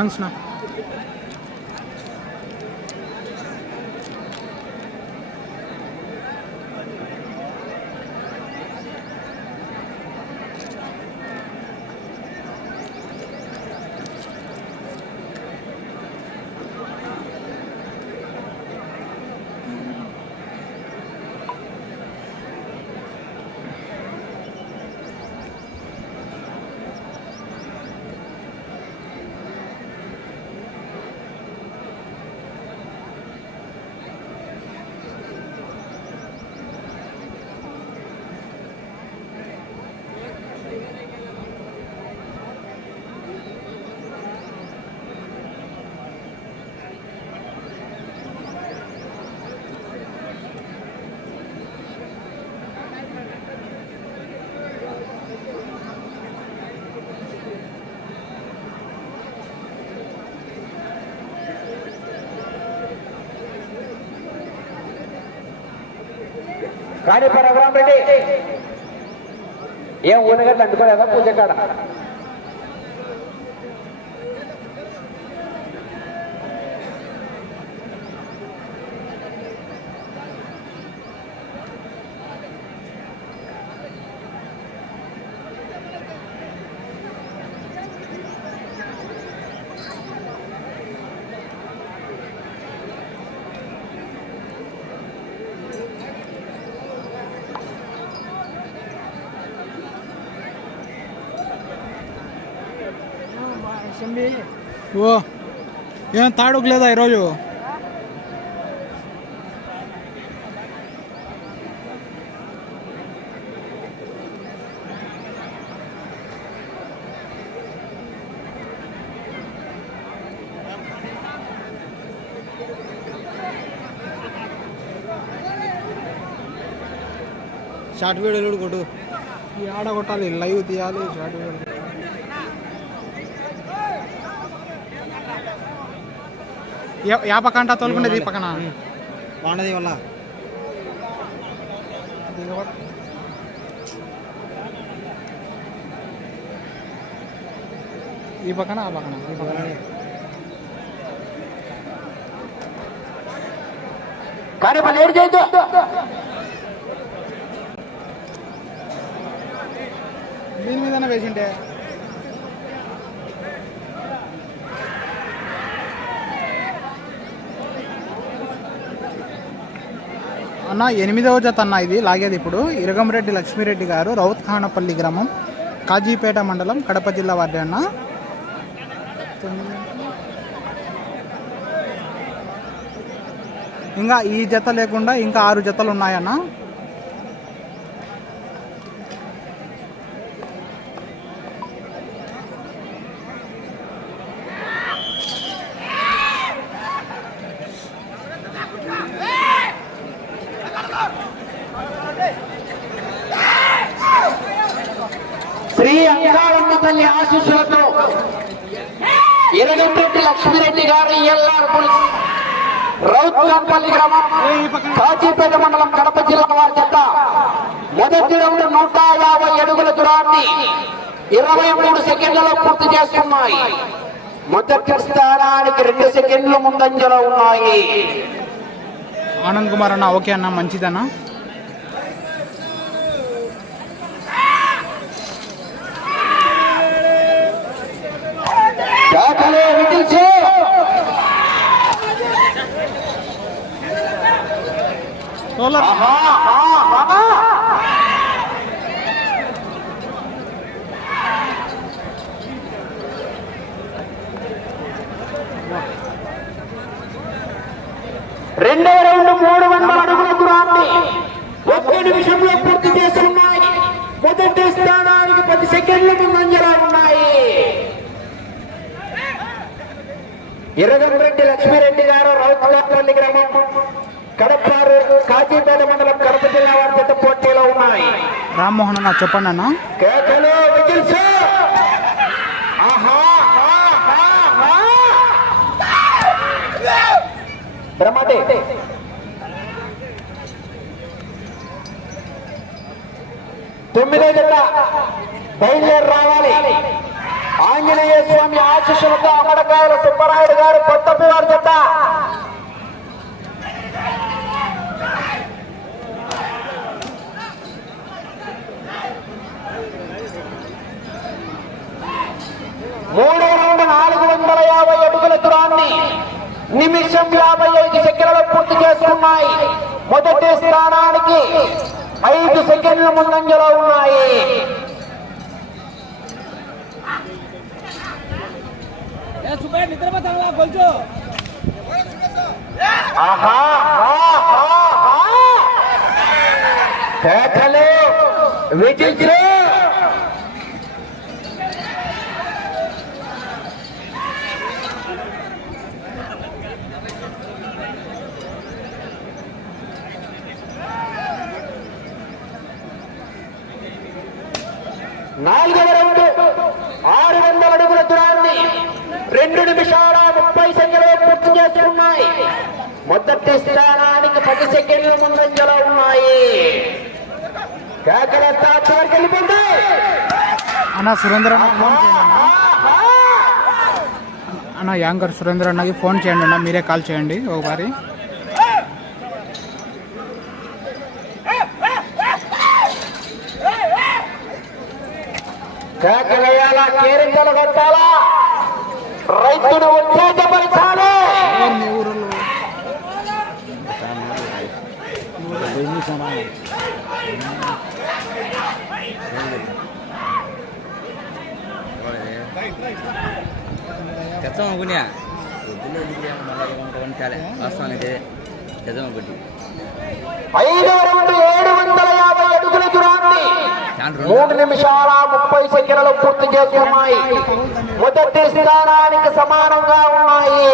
ಚಾನ್ಸ್ನ కానీ రఘురామ్ రెడ్డి. ఏం ఊనగట్లు అంటుకోలేదా పూజ కాడ? ఓ ఏం తాడుకు లేదా ఈరోజు షార్ట్ వీడియోలు కొట్టు ఈ ఆడ కొట్టాలి లైవ్ తీయాలి షార్ట్ వీడియో యా- పక్క అంటా తోలుకుండేది ఈ పక్కన వాడది వల్ల. ఈ పక్కన ఆ పక్కన ఈ పక్కన కానీ మన ఏడు చేయొద్దు దీని మీదనే వేసింటే అన్న ఎనిమిదవ జత అన్న ఇది లాగేది ఇప్పుడు. ఇరగంరెడ్డి లక్ష్మీరెడ్డి గారు రౌత్ ఖానపల్లి గ్రామం కాజీపేట మండలం కడప జిల్లా వారి అన్న. ఇంకా ఈ జత లేకుండా ఇంకా ఆరు జతలు ఉన్నాయన్న. శ్రీ అంకాళమ్మ తల్లి ఆశీస్సులతో ఇరగంపెట్టి లక్ష్మీరెడ్డి గారు ఎల్ఆర్ రౌత్కంపల్లి గ్రామం కాజీపేట మండలం కడప జిల్లా వారి చెత్త. మొదటి రౌండ్ నూట యాభై అడుగుల దూరాన్ని ఇరవై మూడు సెకండ్లలో పూర్తి చేస్తున్నాయి. మొదటి స్థానానికి రెండు సెకండ్లు ముందంజలో ఉన్నాయి. ఆనంద్ కుమార్ అన్న ఓకే అన్న మంచిదన్నా. విధించు. రెండవ రౌండ్ మూడు వందల అడుగుల దూరాన్ని ఒక్క నిమిషంలో పూర్తి చేస్తున్నాయి మొదటి స్థానానికి పది సెకండ్లు ముందంజలా ఉన్నాయి ఇరగంరెడ్డి లక్ష్మీరెడ్డి గారు రౌతులపల్లి గ్రామం. కడప కాజీపేట మండలం కడప జిల్లా వారి పోటీలో ఉన్నాయి. రామ్మోహన్ అన్న చెప్పండి అన్న. కేకలు విజిల్స్. బ్రహ్మటి. తొమ్మిదో జత బయలుదేరి రావాలి. ఆంజనేయ స్వామి ఆశీస్సులతో అమడకాయల సుబ్బరాయుడు గారు కొత్త వారి జత మూడు రెండు నాలుగు వందల యాభై అడుగుల దూరాన్ని నిమిషం యాభై ఐదు సెకండ్లలో పూర్తి చేసుకున్నాయి. మొదటి స్థానానికి ఐదు సెకండ్ల ముందంజలో ఉన్నాయి. ఆహా ఆహా, ఆహా. కేకలు విజిల్స్ నాలుగవ రౌండ్ ఆరు వందల అడుగుల దూరాన్ని రెండు నిమిషాల ముప్పై సెకండ్లు పూర్తి చేసుకున్నాయి మొదటి స్థానానికి పది సెకండ్ల ముందంజలో ఉన్నాయి. కేకల స్థాయి వరకు వెళ్ళిపోయింది అన్న సురేంద్ర అన్న యాంకర్ సురేంద్ర అన్నకి ఫోన్ చేయండి అన్న మీరే కాల్ చేయండి ఒకసారి. కేకలేయాలా కేరింతలు కొట్టాలా? రైతును ఉత్తేజపరచాలి మీ ఊరిలో తెచ్చాం అనుకున్నా పొద్దున్న ఎందుకు మళ్ళీ ఏమంటామని తెచ్చాం ఐదవ రౌండ్ ఏడు వందల యాభై అడుగుల దూరాన్ని మూడు నిమిషాల ముప్పై సెకండ్లు పూర్తి చేసుకున్నాయి. మొదటి స్థానానికి సమానంగా ఉన్నాయి.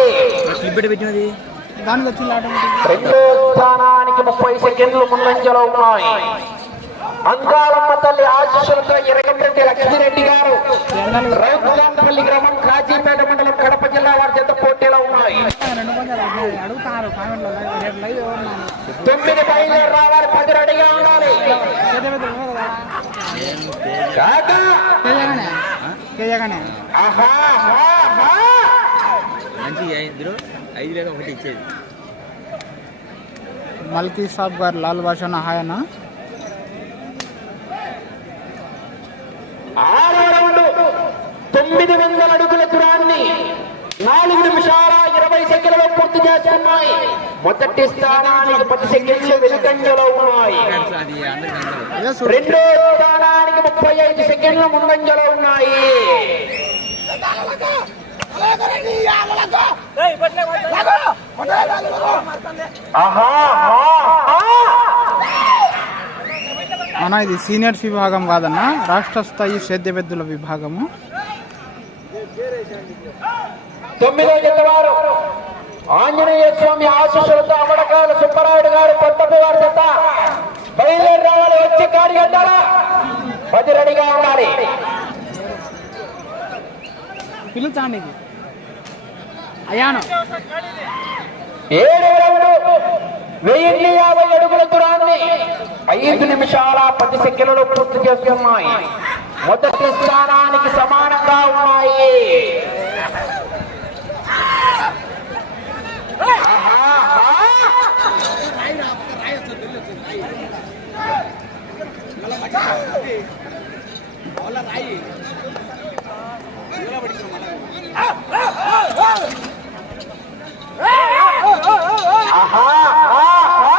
రెండో స్థానానికి ముప్పై సెకండ్లు ముందంజలో ఉన్నాయి. అంగాలమ్మ తల్లి ఆశీస్సులతో ఎరగంరెడ్డి లక్ష్మీరెడ్డి గారు రైతులాంపల్లి గ్రామం కాజీపేట మండలం కడప జిల్లా వారి చేత పోటీలో ఉన్నాయి. తొమ్మిది బయలుదేరి రావాలి పది రెడీగా ఉండాలి. ఆహా! ఆహా, ఆహా. ఐదు లేదా ఒకటి ఇచ్చేది. మల్కీ సాబ్ గారు లాల్ భాషన హాయ్ అన్న ఆరో రౌండ్ తొమ్మిది వందల అడుగుల దూరాన్ని నాలుగు నిమిషాల ఇరవై సెకండ్లలో పూర్తి చేసుకున్నాయి మొదటి స్థానానికి పది సెకండ్లు వెనుకంజలో ఉన్నాయి. రెండో స్థానానికి ముప్పై ఐదు సెకండ్లు ముందంజలో ఉన్నాయి. అన్న ఇది సీనియర్స్ విభాగం కాదన్న రాష్ట్ర స్థాయి సేద్యవెద్దుల విభాగము. తొమ్మిదో జత వారు ఆంజనేయ స్వామి ఆశీస్సులతో అమడకాల సుబ్బరాయుడు గారు కొత్తపి వారి జత బయలుదేరి రావాలి వచ్చి కాడి కట్టాలా పది రెడీగా ఉండాలి. పిలుచాండికి అయ్యాను ఏడు రౌండ్ వెయ్యి యాభై అడుగుల దూరాన్ని ఐదు నిమిషాల పది సెకండ్లలో పూర్తి చేస్తున్నాయి మొదటి స్థానానికి సమానంగా ఉన్నాయి. ఆహా, ఆహా.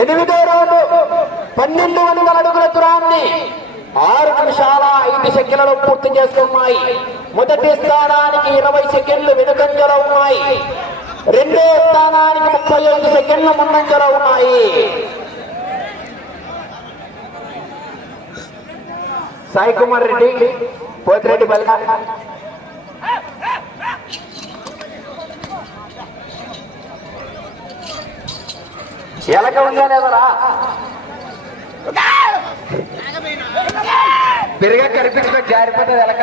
ఎనిమిదో రౌండ్. పన్నెండు వందల అడుగుల దూరాన్ని ఆరు నిమిషాల ఐదు సెకండ్లలో పూర్తి చేస్తున్నాయి మొదటి స్థానానికి ఇరవై సెకండ్లు వెనుకంజలో ఉన్నాయి. రెండో స్థానానికి ముప్పై ఐదు సెకండ్లు ముందంజలో ఉన్నాయి. సాయి కుమార్ రెడ్డి పోతిరెడ్డి బలగా. ఎలక ఉందా లేదరా పెరిగా కనిపించిన జారిపోతుంది ఎలక.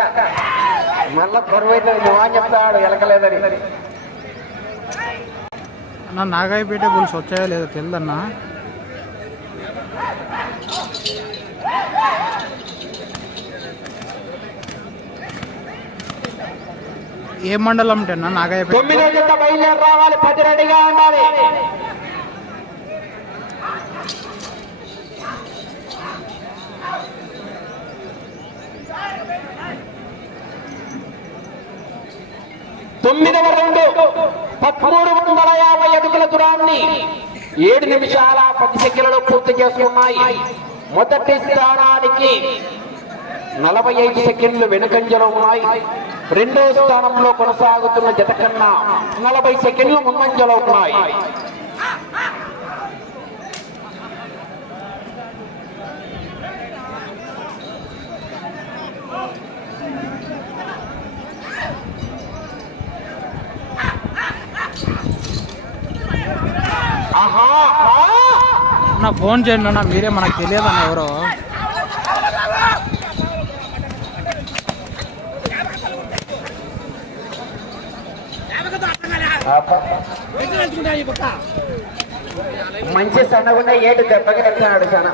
మళ్ళా బరువు అవుతుంది మొహం చెప్తాడు ఎలకలేదని. అన్న నాగాయపేట బుల్స్ వచ్చాయో లేదో తెలియదన్నా ఏ మండలం అంటే అన్న నాగాయపేట. తొమ్మిదో జత బయలుదేరి రావాలి పది రెడీగా ఉండాలి. తొమ్మిదవ రౌండ్. పదమూడు వందల యాభై అడుగుల దూరాన్ని ఏడు నిమిషాల పది సెకండ్లలో పూర్తి చేసుకున్నాయి. మొదటి స్థానానికి నలభై ఐదు సెకండ్లు వెనుకంజలో ఉన్నాయి. రెండో స్థానంలో కొనసాగుతున్న జత కన్నా నలభై సెకండ్లు ముందంజలో ఉన్నాయి. నా ఫోన్ చేయండి అన్న మీరే మనకు తెలియదన్న ఎవరో. మంచి సన్నగున్న ఏడు దెబ్బకి వెళ్తున్నాడు సన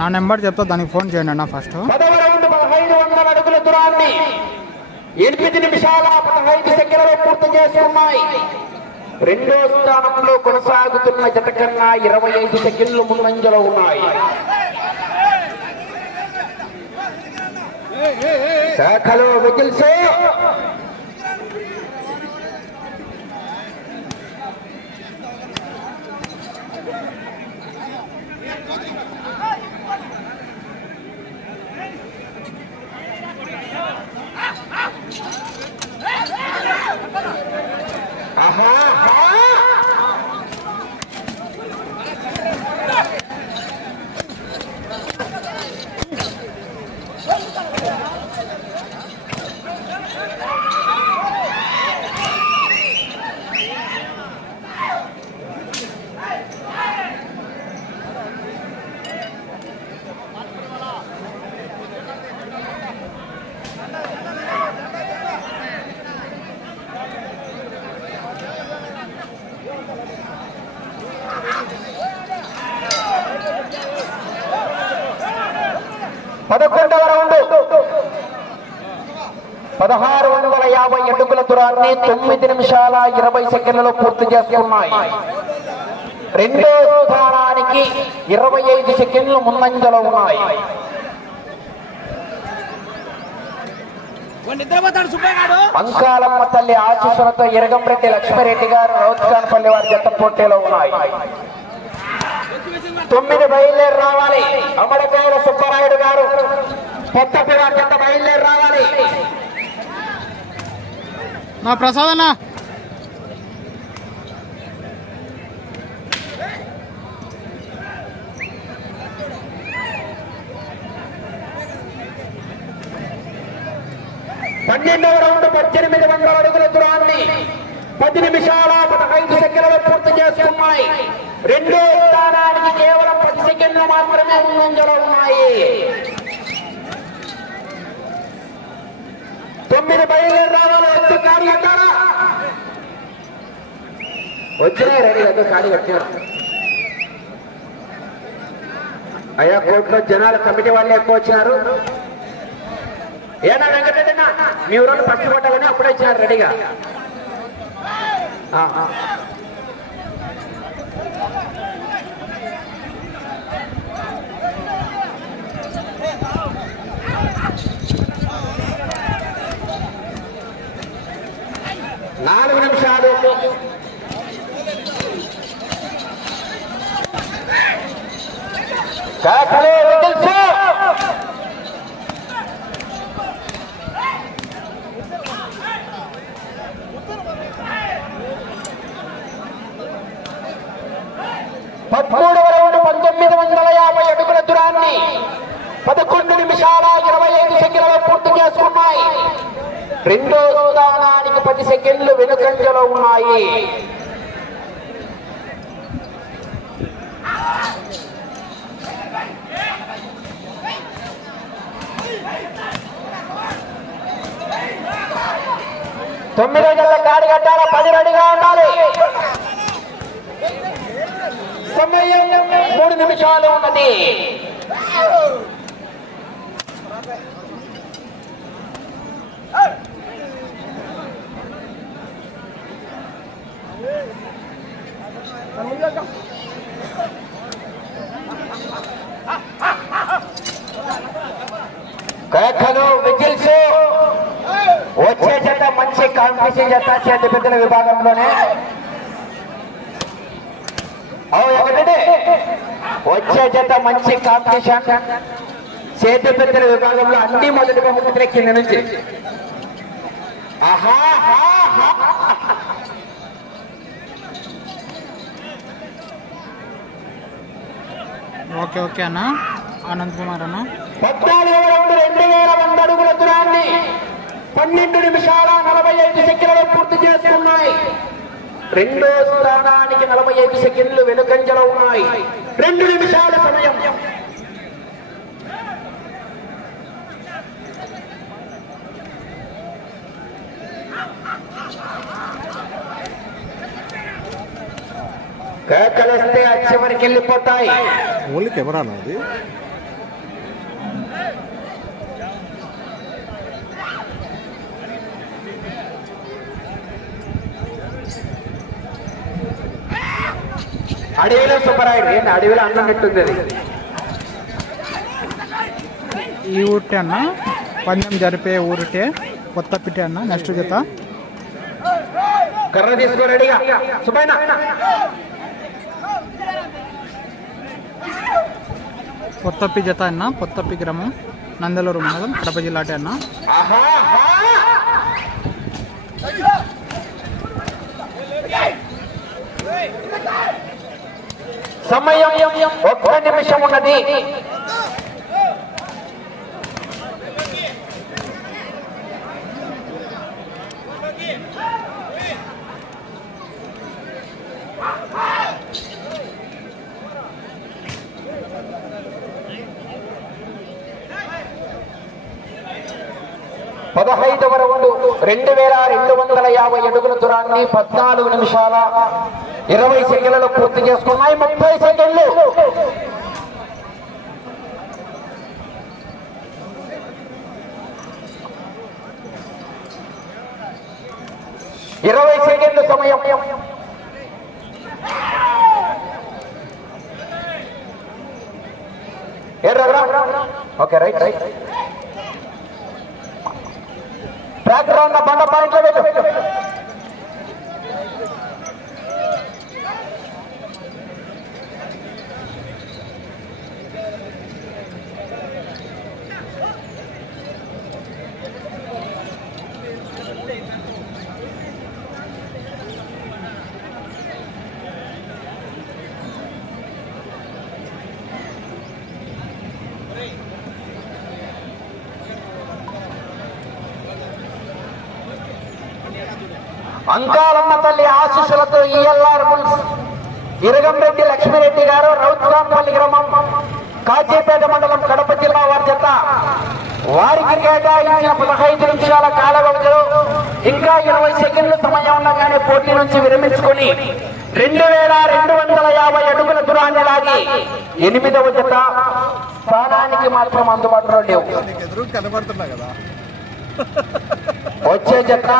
నా నెంబర్ చెప్తా దానికి ఫోన్ చేయండి అన్న ఫస్ట్. వందల అడుగుల దూరాన్ని ఎనిమిది నిమిషాల పదహైదు సెకండ్లలో పూర్తి చేస్తున్నాయి రెండో స్థానంలో కొనసాగుతున్న జత కన్నా ఇరవై ఐదు సెకండ్లు ముందంజలో ఉన్నాయి. శాఖలో విజిల్స్ పదకొండవ రౌండ్. పదహారు వందల యాభై అడుగుల దూరాన్ని తొమ్మిది నిమిషాల ఇరవై సెకండ్లలో పూర్తి చేసుకున్నాయి. రెండో స్థానానికి ఇరవై ఐదు సెకండ్లు ముందంజలో ఉన్నాయి. అంకాలమ్మ తల్లి ఆశీస్సులతో ఇరగంరెడ్డి లక్ష్మిరెడ్డి గారు రౌత్కాన్పల్లి వారి జత పోటీలో ఉన్నాయి. తొమ్మిది బయలుదేరి రావాలి. అమరపేట సుబ్బరాయుడు గారు కొత్తపేట కింద బయలుదేరి రావాలి. నా ప్రసాద్ అన్న. పన్నెండవ రౌండ్ పద్దెనిమిది వందల అడుగుల దూరాన్ని పది నిమిషాల పదహైదు సెకండ్లు పూర్తి చేసుకున్నాయి. రెండో స్థానానికి కేవలం పది సెకండ్లు మాత్రమే ముందంజలో ఉన్నాయి. తొమ్మిది బయలుదేరి రావాలి ఎత్తు కాడి కట్టారా వచ్చినాయి రెడీ ఎత్తు కాడి కట్టారు అయ్యా కోర్టులో జనాలు కమిటీ వాళ్ళే ఎక్కువ వచ్చినారు. ఏనా వెంకటరెడ్డి మీ ఊరు ఫస్ట్ కొట్టాలని అప్పుడే ఇచ్చినారు రెడీగా. నాలుగు నిమిషాలు. పదమూడవ రౌండ్ పంతొమ్మిది వందల యాభై అడుగుల దూరాన్ని పదకొండు నిమిషాల ఇరవై ఐదు సెకండ్లలో పూర్తి చేసుకున్నాయి. రెండో స్థానానికి పది సెకండ్లు వెనుకంజలో ఉన్నాయి. తొమ్మిదో జల్ల కాడి కట్టాల పది రెడీగా ఉండాలి. సమయం మూడు నిమిషాలు ఉన్నది. కేకలు విజిల్స్. వచ్చే జత మంచి కాంపిటీషన్ జత చేతి పెద్దల విభాగంలోనే. వచ్చే జత మంచి కాంపిటీషన్ చేతి పెద్దల విభాగంలో అన్ని మొదటి బహుమతుల కింద నుంచి. ఆహా. ఓకే ఓకే అన్న. ఆనంద్ కుమార్ అన్న. పద్నాలుగు రౌండ్ రెండు వేల వంద అడుగుల దూరాన్ని పన్నెండు నిమిషాల నలభై ఐదు సెకండ్లు పూర్తి చేస్తున్నాయి. రెండో స్థానానికి నలభై ఐదు సెకండ్లు వెనుకంజలో ఉన్నాయి. రెండు నిమిషాల సమయం. కేకలేస్తే వచ్చే చివరికి వెళ్ళిపోతాయి ఓన్లీ కెమెరానా అది? అడవిలో సుబ్బరాయుడు ఏంటి? అడవిలో అన్నం పెట్టుంది అది? ఈ ఊరిటే అన్న పందెం జరిపే ఊరిటే కొత్త పిటే అన్న నెక్స్ట్ జత. కర్ర తీసుకో రెడీగా. సుబ్బైన కొత్తప్పి జత అన్న కొత్తప్పి గ్రామం నందలూరు మండలం కడప జిల్లా అటే అన్న ఆహా ఆహా. సమయం ఒక్క నిమిషం ఉన్నది. పదహైదవ రౌండ్ రెండు వేల రెండు వందల యాభై అడుగుల దూరాన్ని పద్నాలుగు నిమిషాల ఇరవై సెకండ్లలో పూర్తి చేసుకున్నాయి. ముప్పై సెకండ్లు. ఇరవై సెకండ్లు సమయం. Okay right right. ట్రాక్టర్ ఉన్న బండ పాయింట్లో పెట్టు. అంకాలమ్మ తల్లి ఆశీస్సులతో ఈఎల్ఆర్ బుల్స్ ఇరగంరెడ్డి లక్ష్మిరెడ్డి గారు రౌత్రాంపల్లి గ్రామం కాజీపేట మండలం కడప జిల్లా వారి చేత వారికి కేటాయించిన పదహైదు నిమిషాల కాల వ్యవధిలో ఇంకా ఇరవై సెకండ్ల సమయం ఉండగానే పోటీ నుంచి విరమించుకొని రెండు వేల రెండు వందల యాభై అడుగుల దూరాన్ని లాగి ఎనిమిదవ జత స్థానానికి మాత్రం అందుబాటులో లేవు. కనబడుతున్నా కదా. వచ్చే జత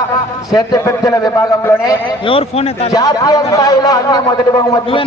చేతి పెద్దల విభాగంలోనే జాతీయ స్థాయిలో అన్ని మొదటి బహుమతులు